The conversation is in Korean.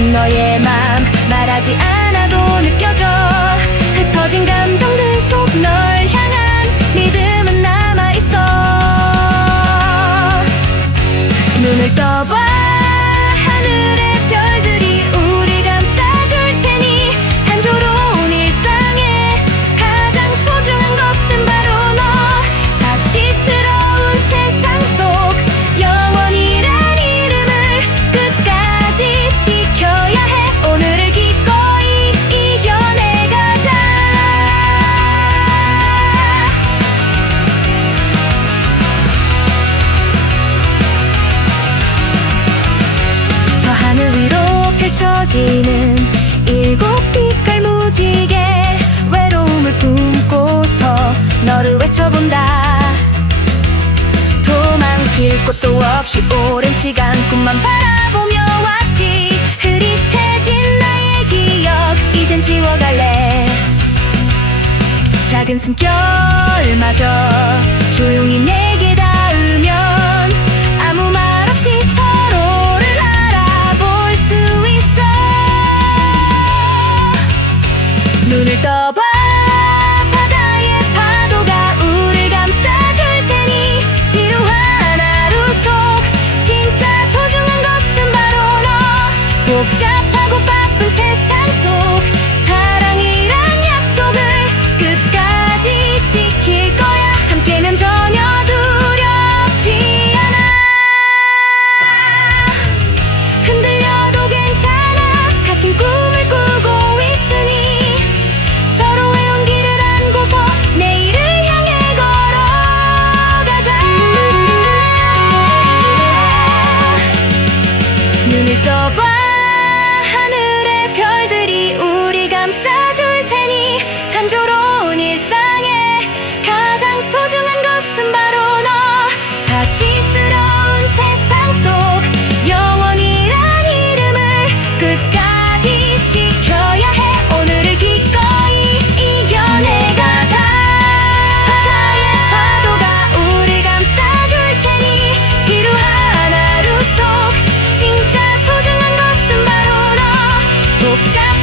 너의 맘 말하지 않아도 느껴져. 흩어진 감정들 속 널 향한 믿음은 남아있어. 눈을 떠봐 펼쳐지는 일곱 빛깔 무지개 외로움을 품고서 너를 외쳐본다. 도망칠 곳도 없이 오랜 시간 꿈만 바라보며 왔지. 흐릿해진 나의 기억 이젠 지워갈래. 작은 숨결마저 조용히 내게 눈을 떠봐 Go. Channel.